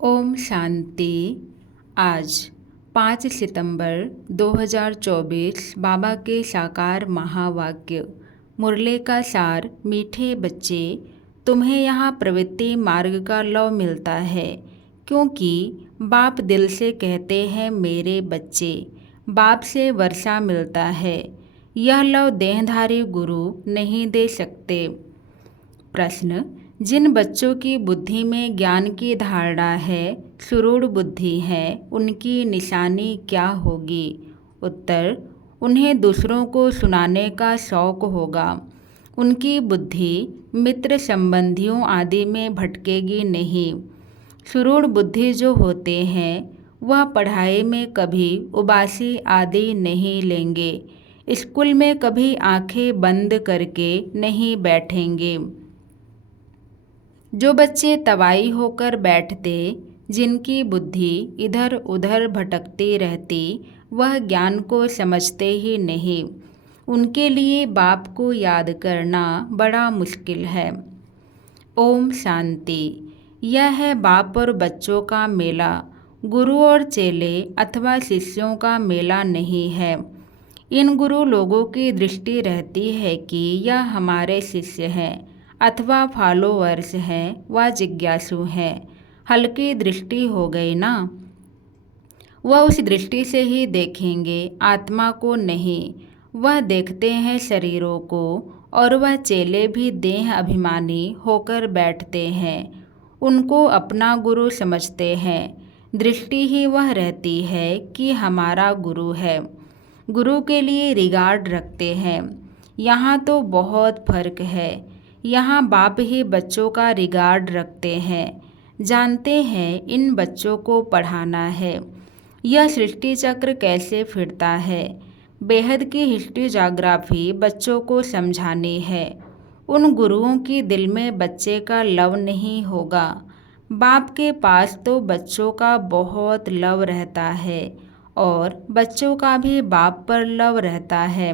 ओम शांति। आज 5 सितंबर 2024 बाबा के साकार महावाक्य। मुरली का सार। मीठे बच्चे, तुम्हें यहाँ प्रवृत्ति मार्ग का लव मिलता है, क्योंकि बाप दिल से कहते हैं मेरे बच्चे। बाप से वर्षा मिलता है। यह लव देहधारी गुरु नहीं दे सकते। प्रश्न: जिन बच्चों की बुद्धि में ज्ञान की धारणा है, सुरूढ़ बुद्धि है, उनकी निशानी क्या होगी? उत्तर: उन्हें दूसरों को सुनाने का शौक होगा। उनकी बुद्धि मित्र संबंधियों आदि में भटकेगी नहीं। सुरूढ़ बुद्धि जो होते हैं वह पढ़ाई में कभी उबासी आदि नहीं लेंगे। स्कूल में कभी आंखें बंद करके नहीं बैठेंगे। जो बच्चे तवाई होकर बैठते, जिनकी बुद्धि इधर उधर भटकती रहती, वह ज्ञान को समझते ही नहीं। उनके लिए बाप को याद करना बड़ा मुश्किल है। ओम शांति। यह है बाप और बच्चों का मेला। गुरु और चेले अथवा शिष्यों का मेला नहीं है। इन गुरु लोगों की दृष्टि रहती है कि यह हमारे शिष्य हैं अथवा फॉलोअर्स हैं व जिज्ञासु हैं। हल्की दृष्टि हो गई ना। वह उस दृष्टि से ही देखेंगे, आत्मा को नहीं। वह देखते हैं शरीरों को, और वह चेले भी देह अभिमानी होकर बैठते हैं। उनको अपना गुरु समझते हैं। दृष्टि ही वह रहती है कि हमारा गुरु है। गुरु के लिए रिगार्ड रखते हैं। यहाँ तो बहुत फर्क है। यहाँ बाप ही बच्चों का रिगार्ड रखते हैं। जानते हैं इन बच्चों को पढ़ाना है। यह सृष्टि चक्र कैसे फिरता है, बेहद की हिस्ट्री जोग्राफी बच्चों को समझानी है। उन गुरुओं की दिल में बच्चे का लव नहीं होगा। बाप के पास तो बच्चों का बहुत लव रहता है, और बच्चों का भी बाप पर लव रहता है।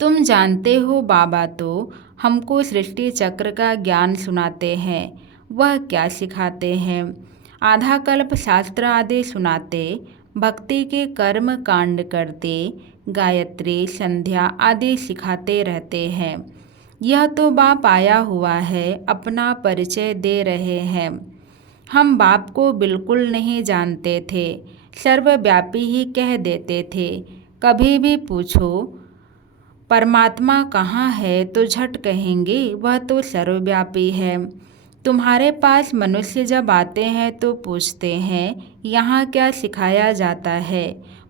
तुम जानते हो बाबा तो हमको सृष्टि चक्र का ज्ञान सुनाते हैं। वह क्या सिखाते हैं? आधा कल्प शास्त्र आदि सुनाते, भक्ति के कर्म कांड करते, गायत्री संध्या आदि सिखाते रहते हैं। यह तो बाप आया हुआ है, अपना परिचय दे रहे हैं। हम बाप को बिल्कुल नहीं जानते थे, सर्वव्यापी ही कह देते थे। कभी भी पूछो परमात्मा कहाँ है तो झट कहेंगे वह तो सर्वव्यापी है। तुम्हारे पास मनुष्य जब आते हैं तो पूछते हैं यहाँ क्या सिखाया जाता है?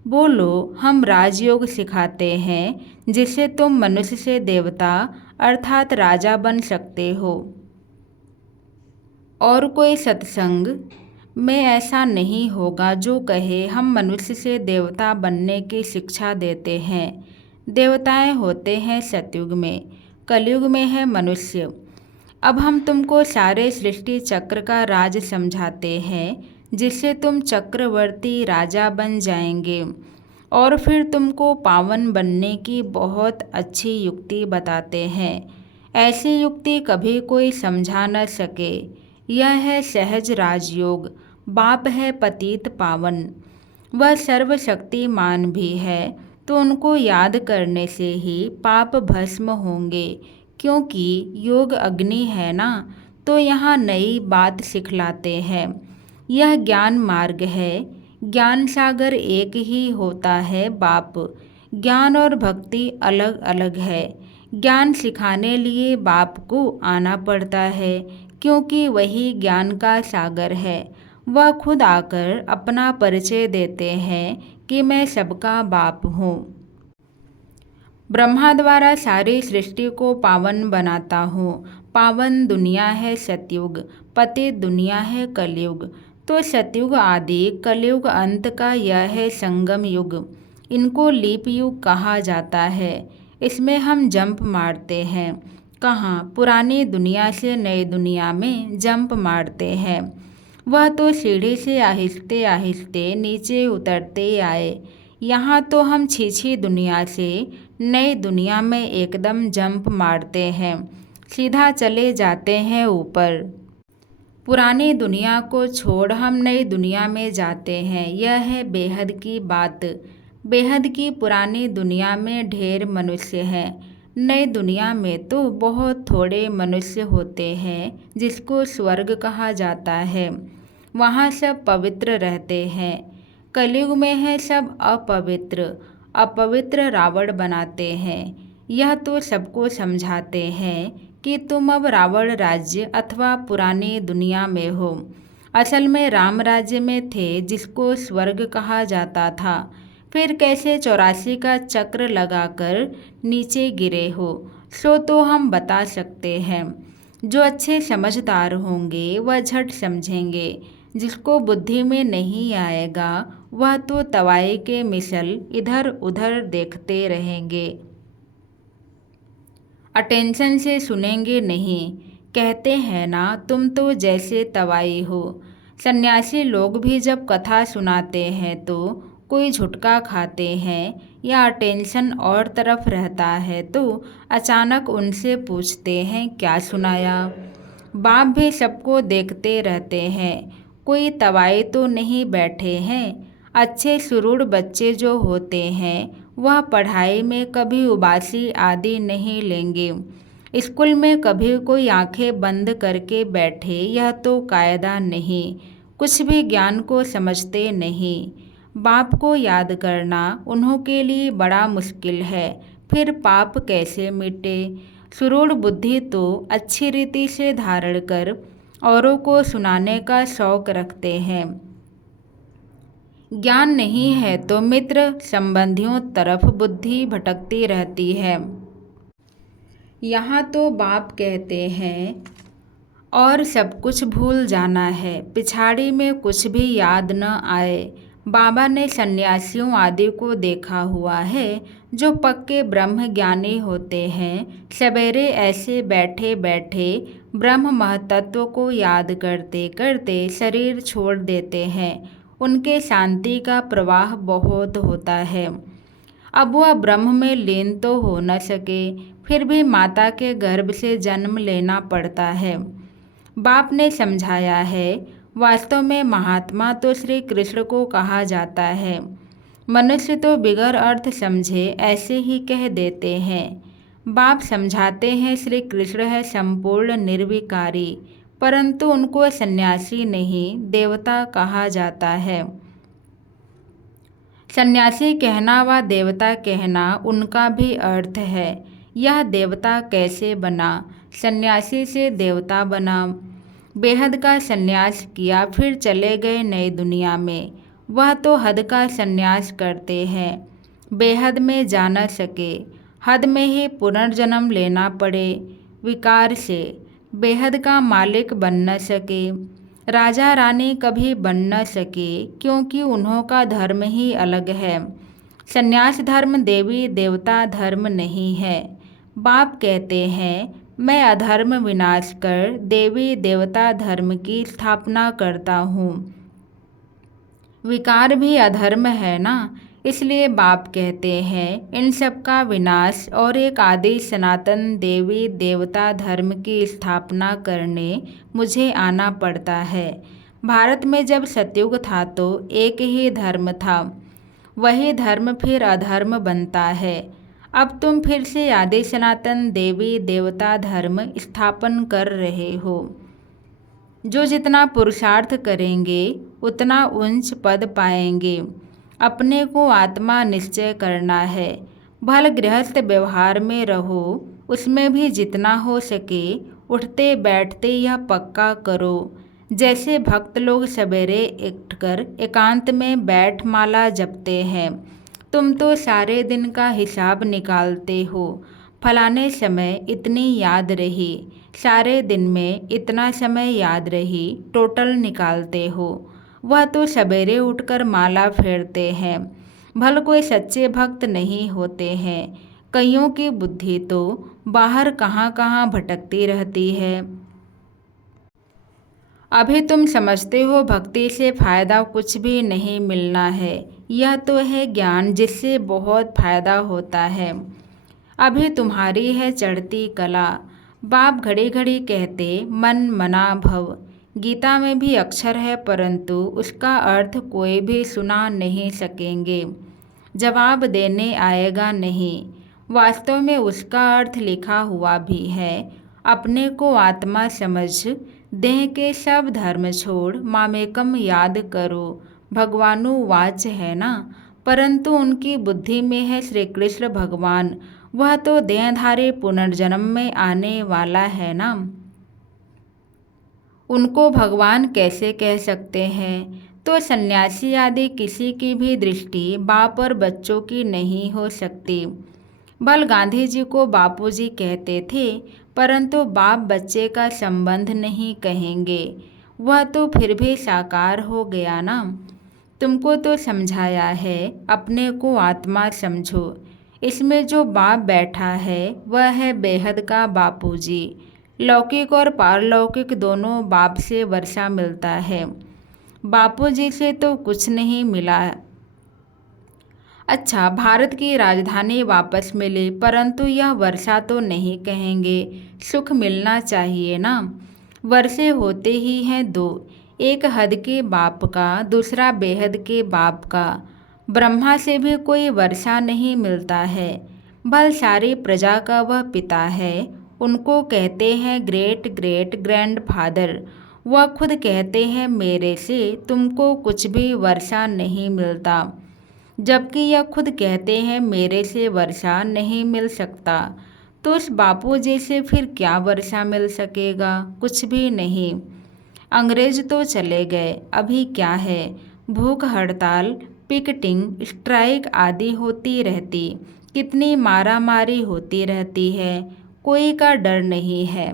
बोलो हम राजयोग सिखाते हैं, जिससे तुम मनुष्य से देवता अर्थात राजा बन सकते हो। और कोई सत्संग में ऐसा नहीं होगा जो कहे हम मनुष्य से देवता बनने की शिक्षा देते हैं। देवताएं होते हैं सतयुग में, कलयुग में है मनुष्य। अब हम तुमको सारे सृष्टि चक्र का राज समझाते हैं, जिससे तुम चक्रवर्ती राजा बन जाएंगे। और फिर तुमको पावन बनने की बहुत अच्छी युक्ति बताते हैं। ऐसी युक्ति कभी कोई समझा न सके। यह है सहज राजयोग। बाप है पतित पावन, वह सर्वशक्तिमान भी है, तो उनको याद करने से ही पाप भस्म होंगे। क्योंकि योग अग्नि है ना, तो यहाँ नई बात सिखलाते हैं। यह ज्ञान मार्ग है। ज्ञान सागर एक ही होता है बाप। ज्ञान और भक्ति अलग अलग है। ज्ञान सिखाने लिए बाप को आना पड़ता है, क्योंकि वही ज्ञान का सागर है। वह खुद आकर अपना परिचय देते हैं कि मैं सबका बाप हूँ। ब्रह्मा द्वारा सारी सृष्टि को पावन बनाता हूँ। पावन दुनिया है सतयुग, पतित दुनिया है कलयुग। तो सतयुग आदि, कलयुग अंत का यह है संगम युग। इनको लीप युग कहा जाता है। इसमें हम जंप मारते हैं। कहाँ? पुरानी दुनिया से नई दुनिया में जंप मारते हैं। वह तो सीढ़ी से आहिस्ते आहिस्ते नीचे उतरते आए। यहाँ तो हम छीछी दुनिया से नई दुनिया में एकदम जंप मारते हैं, सीधा चले जाते हैं ऊपर। पुरानी दुनिया को छोड़ हम नई दुनिया में जाते हैं, यह है बेहद की बात। बेहद की पुरानी दुनिया में ढेर मनुष्य हैं, नई दुनिया में तो बहुत थोड़े मनुष्य होते हैं जिसको स्वर्ग कहा जाता है। वहाँ सब पवित्र रहते हैं। कलयुग में है सब अपवित्र। अपवित्र रावण बनाते हैं। यह तो सबको समझाते हैं कि तुम अब रावण राज्य अथवा पुरानी दुनिया में हो। असल में राम राज्य में थे जिसको स्वर्ग कहा जाता था। फिर कैसे 84 का चक्र लगाकर नीचे गिरे हो सो तो हम बता सकते हैं। जो अच्छे समझदार होंगे वह झट समझेंगे। जिसको बुद्धि में नहीं आएगा वह तो तवाई के मिसल इधर उधर देखते रहेंगे। अटेंशन से सुनेंगे नहीं। कहते हैं ना, तुम तो जैसे तवाई हो। सन्यासी लोग भी जब कथा सुनाते हैं तो कोई झुटका खाते हैं या अटेंशन और तरफ रहता है तो अचानक उनसे पूछते हैं क्या सुनाया। बाप भी सबको देखते रहते हैं। कोई तवाई तो नहीं बैठे हैं। अच्छे सुरूढ़ बच्चे जो होते हैं वह पढ़ाई में कभी उबासी आदि नहीं लेंगे। स्कूल में कभी कोई आंखें बंद करके बैठे यह तो कायदा नहीं। कुछ भी ज्ञान को समझते नहीं। बाप को याद करना उन्हों के लिए बड़ा मुश्किल है। फिर पाप कैसे मिटे। सुरूढ़ बुद्धि तो अच्छी रीति से धारण कर औरों को सुनाने का शौक रखते हैं। ज्ञान नहीं है तो मित्र संबंधियों तरफ बुद्धि भटकती रहती है। यहाँ तो बाप कहते हैं और सब कुछ भूल जाना है, पिछाड़ी में कुछ भी याद न आए। बाबा ने सन्यासियों आदि को देखा हुआ है जो पक्के ब्रह्म ज्ञानी होते हैं। सवेरे ऐसे बैठे बैठे ब्रह्म महतत्व को याद करते करते शरीर छोड़ देते हैं। उनके शांति का प्रवाह बहुत होता है। अब वह ब्रह्म में लीन तो हो न सके, फिर भी माता के गर्भ से जन्म लेना पड़ता है। बाप ने समझाया है, वास्तव में महात्मा तो श्री कृष्ण को कहा जाता है। मनुष्य तो बिगर अर्थ समझे ऐसे ही कह देते हैं। बाप समझाते हैं श्री कृष्ण है संपूर्ण निर्विकारी, परंतु उनको सन्यासी नहीं देवता कहा जाता है। सन्यासी कहना व देवता कहना उनका भी अर्थ है। यह देवता कैसे बना, सन्यासी से देवता बना। बेहद का सन्यास किया फिर चले गए नई दुनिया में। वह तो हद का सन्यास करते हैं, बेहद में जा न सके। हद में ही पुनर्जन्म लेना पड़े विकार से। बेहद का मालिक बन न सके, राजा रानी कभी बन न सके, क्योंकि उन्हों का धर्म ही अलग है। सन्यास धर्म देवी देवता धर्म नहीं है। बाप कहते हैं, मैं अधर्म विनाश कर देवी देवता धर्म की स्थापना करता हूँ। विकार भी अधर्म है ना, इसलिए बाप कहते हैं इन सब का विनाश और एक आदि सनातन देवी देवता धर्म की स्थापना करने मुझे आना पड़ता है। भारत में जब सतयुग था तो एक ही धर्म था, वही धर्म फिर अधर्म बनता है। अब तुम फिर से आदि सनातन देवी देवता धर्म स्थापन कर रहे हो। जो जितना पुरुषार्थ करेंगे उतना उच्च पद पाएंगे। अपने को आत्मा निश्चय करना है। भल गृहस्थ व्यवहार में रहो, उसमें भी जितना हो सके उठते बैठते यह पक्का करो। जैसे भक्त लोग सवेरे उठकर एकांत में बैठ माला जपते हैं, तुम तो सारे दिन का हिसाब निकालते हो। फलाने समय इतनी याद रही, सारे दिन में इतना समय याद रही, टोटल निकालते हो। वह तो सवेरे उठकर माला फेरते हैं। भल कोई सच्चे भक्त नहीं होते हैं। कईयों की बुद्धि तो बाहर कहाँ कहाँ भटकती रहती है। अभी तुम समझते हो भक्ति से फायदा कुछ भी नहीं मिलना है। यह तो है ज्ञान जिससे बहुत फायदा होता है। अभी तुम्हारी है चढ़ती कला। बाप घड़ी घड़ी कहते मन मना भव। गीता में भी अक्षर है परंतु उसका अर्थ कोई भी सुना नहीं सकेंगे, जवाब देने आएगा नहीं। वास्तव में उसका अर्थ लिखा हुआ भी है। अपने को आत्मा समझ, देह के सब धर्म छोड़, मामेकम याद करो, भगवानुवाच है ना। परंतु उनकी बुद्धि में है श्री कृष्ण भगवान, वह तो देहधारी पुनर्जन्म में आने वाला है ना। उनको भगवान कैसे कह सकते हैं? तो सन्यासी आदि किसी की भी दृष्टि बाप और बच्चों की नहीं हो सकती। बल गांधी जी को बापूजी कहते थे, परंतु बाप बच्चे का संबंध नहीं कहेंगे, वह तो फिर भी साकार हो गया ना। तुमको तो समझाया है, अपने को आत्मा समझो। इसमें जो बाप बैठा है वह है बेहद का बापूजी। लौकिक और पारलौकिक दोनों बाप से वर्षा मिलता है, बापूजी से तो कुछ नहीं मिला। अच्छा, भारत की राजधानी वापस मिली, परंतु यह वर्षा तो नहीं कहेंगे, सुख मिलना चाहिए ना। वर्षे होते ही हैं दो, एक हद के बाप का, दूसरा बेहद के बाप का। ब्रह्मा से भी कोई वर्षा नहीं मिलता है, बल सारी प्रजा का वह पिता है। उनको कहते हैं ग्रेट ग्रेट ग्रैंडफादर। वह खुद कहते हैं मेरे से तुमको कुछ भी वर्षा नहीं मिलता, जबकि यह खुद कहते हैं मेरे से वर्षा नहीं मिल सकता। तो उस बापूजी से फिर क्या वर्षा मिल सकेगा? कुछ भी नहीं। अंग्रेज तो चले गए, अभी क्या है? भूख हड़ताल, पिकेटिंग, स्ट्राइक आदि होती रहती, कितनी मारामारी होती रहती है, कोई का डर नहीं है।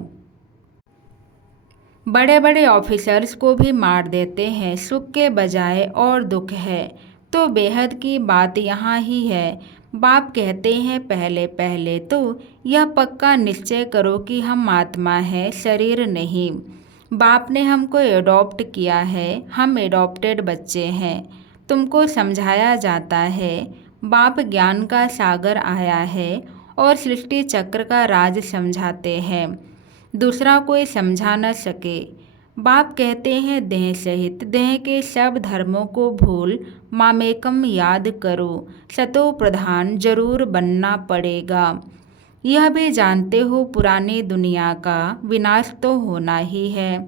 बड़े बड़े ऑफिसर्स को भी मार देते हैं, सुख के बजाय और दुख है। तो बेहद की बात यहाँ ही है। बाप कहते हैं पहले पहले तो यह पक्का निश्चय करो कि हम आत्मा है, शरीर नहीं। बाप ने हमको एडॉप्ट किया है, हम एडॉप्टेड बच्चे हैं। तुमको समझाया जाता है बाप ज्ञान का सागर आया है और सृष्टि चक्र का राज समझाते हैं, दूसरा कोई समझा न सके। बाप कहते हैं देह सहित देह के सब धर्मों को भूल, मामेकम याद करो, सतो प्रधान जरूर बनना पड़ेगा। यह भी जानते हो पुरानी दुनिया का विनाश तो होना ही है,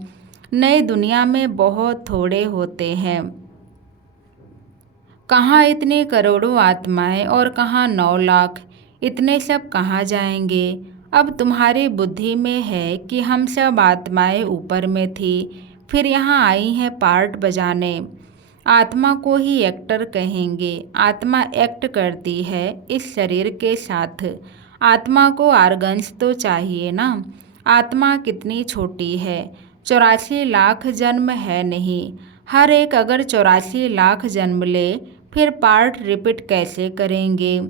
नई दुनिया में बहुत थोड़े होते हैं। कहाँ इतनी करोड़ों आत्माएं और कहाँ 9 लाख, इतने सब कहाँ जाएंगे? अब तुम्हारी बुद्धि में है कि हम सब आत्माएं ऊपर में थी, फिर यहाँ आई हैं पार्ट बजाने। आत्मा को ही एक्टर कहेंगे। आत्मा एक्ट करती है इस शरीर के साथ। आत्मा को आर्गन्स तो चाहिए ना। आत्मा कितनी छोटी है, 84 लाख जन्म है नहीं। हर एक अगर 84 लाख जन्म ले, फिर पार्ट रिपीट कैसे करेंगे?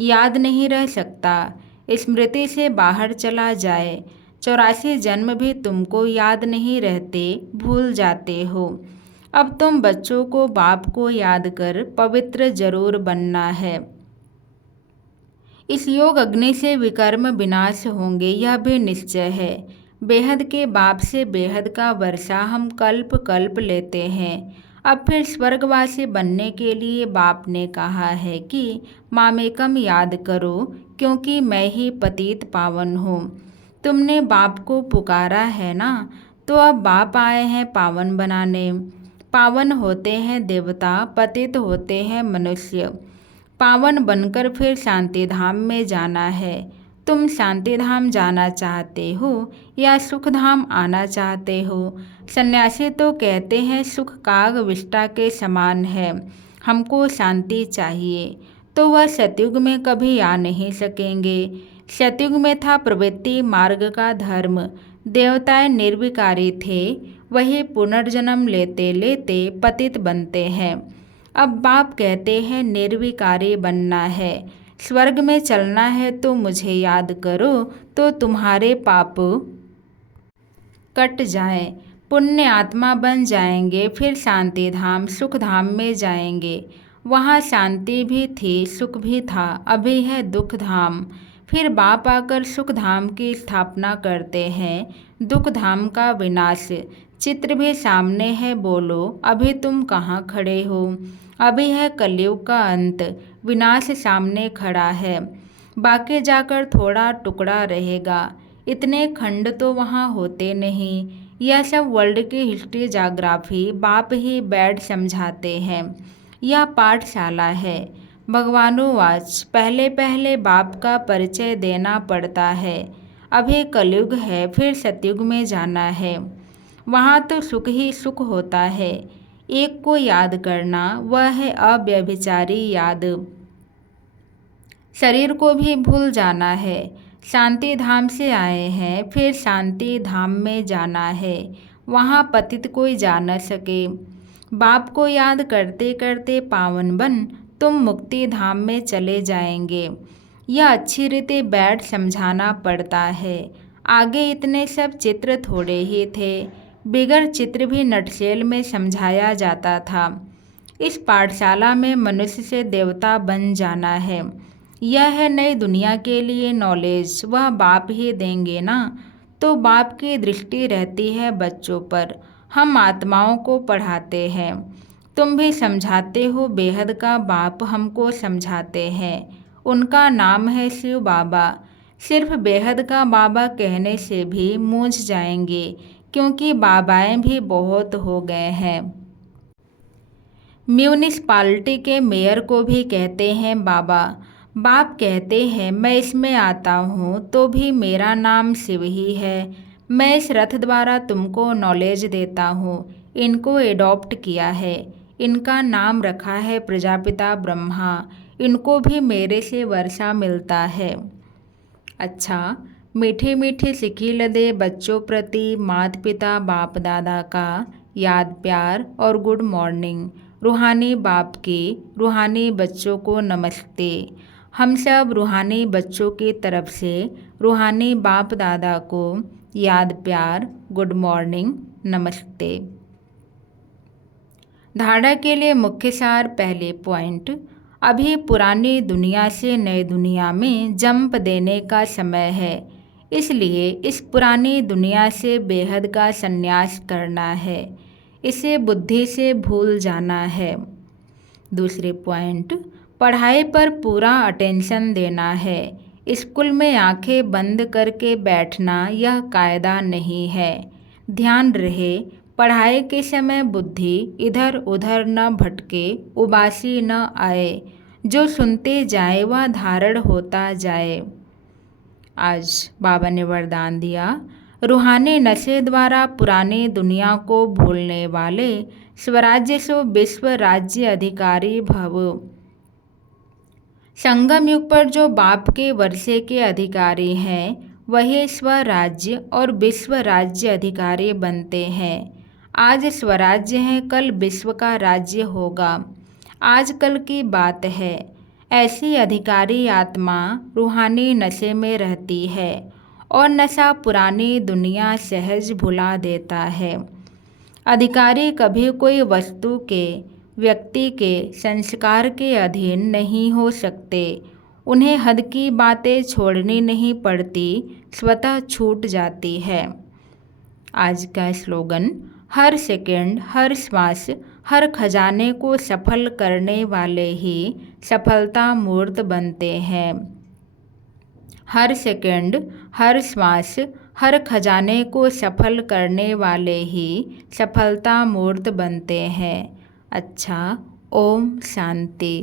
याद नहीं रह सकता, स्मृति से बाहर चला जाए। 84 जन्म भी तुमको याद नहीं रहते, भूल जाते हो। अब तुम बच्चों को बाप को याद कर पवित्र जरूर बनना है। इस योग अग्नि से विकर्म विनाश होंगे, यह भी निश्चय है। बेहद के बाप से बेहद का वर्षा हम कल्प कल्प लेते हैं। अब फिर स्वर्गवासी बनने के लिए बाप ने कहा है कि मामेकम याद करो, क्योंकि मैं ही पतित पावन हूँ। तुमने बाप को पुकारा है ना, तो अब बाप आए हैं पावन बनाने। पावन होते हैं देवता, पतित होते हैं मनुष्य। पावन बनकर फिर शांति धाम में जाना है। तुम शांति धाम जाना चाहते हो या सुख धाम आना चाहते हो? सन्यासी तो कहते हैं सुख काग विष्टा के समान है, हमको शांति चाहिए। तो वह सतयुग में कभी आ नहीं सकेंगे। सतयुग में था प्रवृत्ति मार्ग का धर्म, देवताएं निर्विकारी थे, वही पुनर्जन्म लेते लेते पतित बनते हैं। अब बाप कहते हैं निर्विकारी बनना है, स्वर्ग में चलना है तो मुझे याद करो, तो तुम्हारे पाप कट जाए, पुण्य आत्मा बन जाएंगे। फिर शांति धाम सुख धाम में जाएंगे। वहाँ शांति भी थी, सुख भी था, अभी है दुख धाम। फिर बाप आकर सुख धाम की स्थापना करते हैं, दुख धाम का विनाश। चित्र भी सामने है, बोलो अभी तुम कहाँ खड़े हो। अभी है कलयुग का अंत, विनाश सामने खड़ा है, बाकी जाकर थोड़ा टुकड़ा रहेगा। इतने खंड तो वहाँ होते नहीं। यह सब वर्ल्ड की हिस्ट्री जाग्राफी बाप ही बैठ समझाते हैं। यह पाठशाला है। भगवानुवाच, पहले पहले बाप का परिचय देना पड़ता है। अभी कलयुग है, फिर सतयुग में जाना है। वहाँ तो सुख ही सुख होता है। एक को याद करना, वह है अव्यभिचारी याद। शरीर को भी भूल जाना है। शांति धाम से आए हैं, फिर शांति धाम में जाना है। वहाँ पतित कोई जा न सके। बाप को याद करते करते पावन बन तुम मुक्ति धाम में चले जाएंगे। यह अच्छी रीति बैठ समझाना पड़ता है। आगे इतने सब चित्र थोड़े ही थे, बिगर चित्र भी नटशेल में समझाया जाता था। इस पाठशाला में मनुष्य से देवता बन जाना है। यह है नई दुनिया के लिए नॉलेज, वह बाप ही देंगे ना। तो बाप की दृष्टि रहती है बच्चों पर। हम आत्माओं को पढ़ाते हैं, तुम भी समझाते हो। बेहद का बाप हमको समझाते हैं। उनका नाम है शिव बाबा। सिर्फ बेहद का बाबा कहने से भी मूझ जाएंगे, क्योंकि बाबाएं भी बहुत हो गए हैं। म्यूनिसपालिटी के मेयर को भी कहते हैं बाबा। बाप कहते हैं मैं इसमें आता हूँ तो भी मेरा नाम शिव ही है। मैं इस रथ द्वारा तुमको नॉलेज देता हूँ। इनको एडॉप्ट किया है। इनका नाम रखा है प्रजापिता ब्रह्मा। इनको भी मेरे से वर्षा मिलता है। अच्छा, मीठी मीठी सिखी दे बच्चों प्रति माता पिता बाप दादा का याद प्यार और गुड मॉर्निंग। रूहानी बाप की रूहानी बच्चों को नमस्ते। हम सब रूहानी बच्चों की तरफ से रूहानी बाप दादा को याद प्यार गुड मॉर्निंग नमस्ते। धारणा के लिए मुख्य सार। पहले पॉइंट, अभी पुरानी दुनिया से नई दुनिया में जंप देने का समय है, इसलिए इस पुरानी दुनिया से बेहद का संन्यास करना है। इसे बुद्धि से भूल जाना है। दूसरे पॉइंट, पढ़ाई पर पूरा अटेंशन देना है। स्कूल में आंखें बंद करके बैठना यह कायदा नहीं है। ध्यान रहे, पढ़ाई के समय बुद्धि इधर उधर न भटके, उबासी न आए। जो सुनते जाए वह धारण होता जाए। आज बाबा ने वरदान दिया, रूहानी नशे द्वारा पुरानी दुनिया को भूलने वाले स्वराज्य सो विश्व राज्य अधिकारी भव। संगम युग पर जो बाप के वर्षे के अधिकारी हैं, वही स्वराज्य और विश्व राज्य अधिकारी बनते हैं। आज स्वराज्य है, कल विश्व का राज्य होगा। आजकल की बात है। ऐसी अधिकारी आत्मा रूहानी नशे में रहती है और नशा पुरानी दुनिया सहज भुला देता है। अधिकारी कभी कोई वस्तु के, व्यक्ति के संस्कार के अधीन नहीं हो सकते। उन्हें हद की बातें छोड़नी नहीं पड़ती, स्वतः छूट जाती है। आज का स्लोगन, हर सेकंड हर श्वास हर खजाने को सफल करने वाले ही सफलता मूर्त बनते हैं। हर सेकंड हर श्वास हर खजाने को सफल करने वाले ही सफलता मूर्त बनते हैं। अच्छा, ओम शांति।